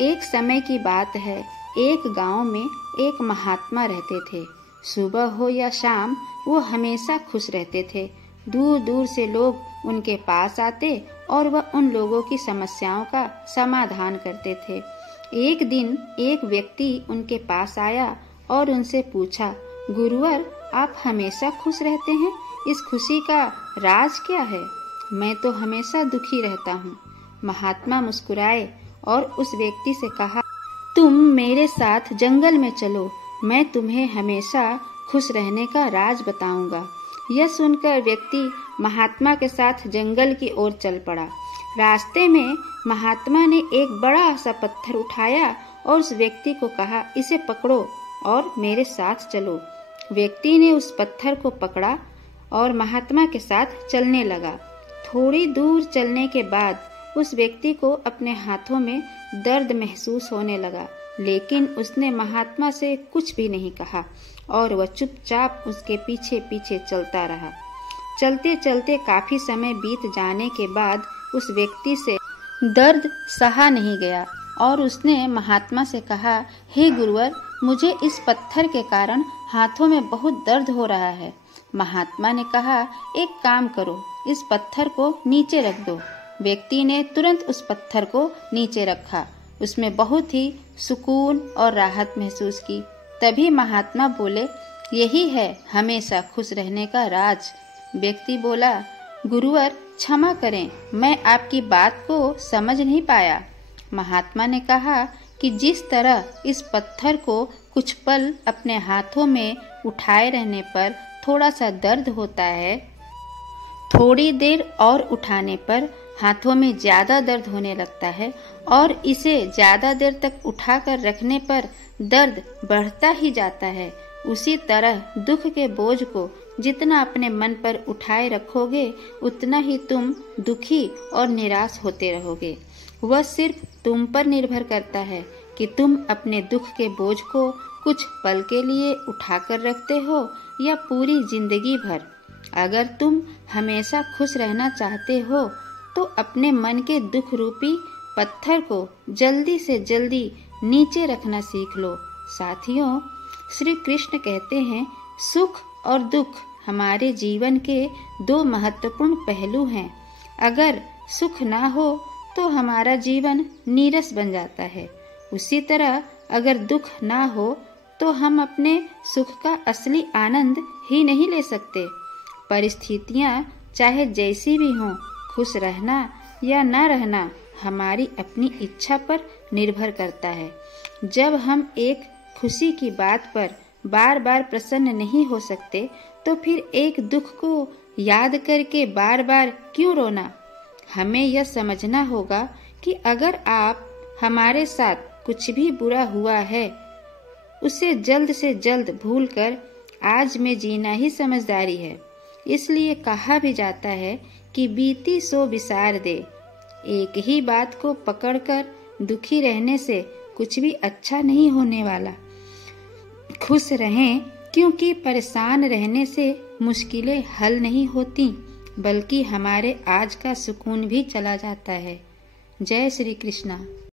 एक समय की बात है, एक गांव में एक महात्मा रहते थे। सुबह हो या शाम वो हमेशा खुश रहते थे। दूर दूर से लोग उनके पास आते और वह उन लोगों की समस्याओं का समाधान करते थे। एक दिन एक व्यक्ति उनके पास आया और उनसे पूछा, गुरुवर, आप हमेशा खुश रहते हैं, इस खुशी का राज क्या है? मैं तो हमेशा दुखी रहता हूँ। महात्मा मुस्कुराए और उस व्यक्ति से कहा, तुम मेरे साथ जंगल में चलो, मैं तुम्हें हमेशा खुश रहने का राज बताऊंगा। यह सुनकर व्यक्ति महात्मा के साथ जंगल की ओर चल पड़ा। रास्ते में महात्मा ने एक बड़ा सा पत्थर उठाया और उस व्यक्ति को कहा, इसे पकड़ो और मेरे साथ चलो। व्यक्ति ने उस पत्थर को पकड़ा और महात्मा के साथ चलने लगा। थोड़ी दूर चलने के बाद उस व्यक्ति को अपने हाथों में दर्द महसूस होने लगा, लेकिन उसने महात्मा से कुछ भी नहीं कहा और वह चुपचाप उसके पीछे पीछे चलता रहा। चलते चलते काफी समय बीत जाने के बाद उस व्यक्ति से दर्द सहा नहीं गया और उसने महात्मा से कहा, हे गुरुवर, मुझे इस पत्थर के कारण हाथों में बहुत दर्द हो रहा है। महात्मा ने कहा, एक काम करो, इस पत्थर को नीचे रख दो। व्यक्ति ने तुरंत उस पत्थर को नीचे रखा। उसमें बहुत ही सुकून और राहत महसूस की। तभी महात्मा बोले, यही है हमेशा खुश रहने का राज। व्यक्ति बोला, गुरुवर, क्षमा करें, मैं आपकी बात को समझ नहीं पाया। महात्मा ने कहा कि जिस तरह इस पत्थर को कुछ पल अपने हाथों में उठाए रहने पर थोड़ा सा दर्द होता है, थोड़ी देर और उठाने पर हाथों में ज्यादा दर्द होने लगता है और इसे ज्यादा देर तक उठाकर रखने पर दर्द बढ़ता ही जाता है, उसी तरह दुख के बोझ को जितना अपने मन पर उठाए रखोगे उतना ही तुम दुखी और निराश होते रहोगे। वह सिर्फ तुम पर निर्भर करता है कि तुम अपने दुख के बोझ को कुछ पल के लिए उठाकर रखते हो या पूरी जिंदगी भर। अगर तुम हमेशा खुश रहना चाहते हो तो अपने मन के दुख रूपी पत्थर को जल्दी से जल्दी नीचे रखना सीख लो। साथियों, श्री कृष्ण कहते हैं, सुख और दुख हमारे जीवन के दो महत्वपूर्ण पहलू हैं। अगर सुख ना हो तो हमारा जीवन नीरस बन जाता है। उसी तरह अगर दुख ना हो तो हम अपने सुख का असली आनंद ही नहीं ले सकते। परिस्थितियां चाहे जैसी भी हों, खुश रहना या ना रहना हमारी अपनी इच्छा पर निर्भर करता है। जब हम एक खुशी की बात पर बार बार प्रसन्न नहीं हो सकते तो फिर एक दुख को याद करके बार बार क्यों रोना? हमें यह समझना होगा कि अगर आप हमारे साथ कुछ भी बुरा हुआ है उसे जल्द से जल्द भूलकर आज में जीना ही समझदारी है। इसलिए कहा भी जाता है कि बीती सो बिसार दे। एक ही बात को पकड़कर दुखी रहने से कुछ भी अच्छा नहीं होने वाला। खुश रहें, क्योंकि परेशान रहने से मुश्किलें हल नहीं होती, बल्कि हमारे आज का सुकून भी चला जाता है। जय श्री कृष्णा।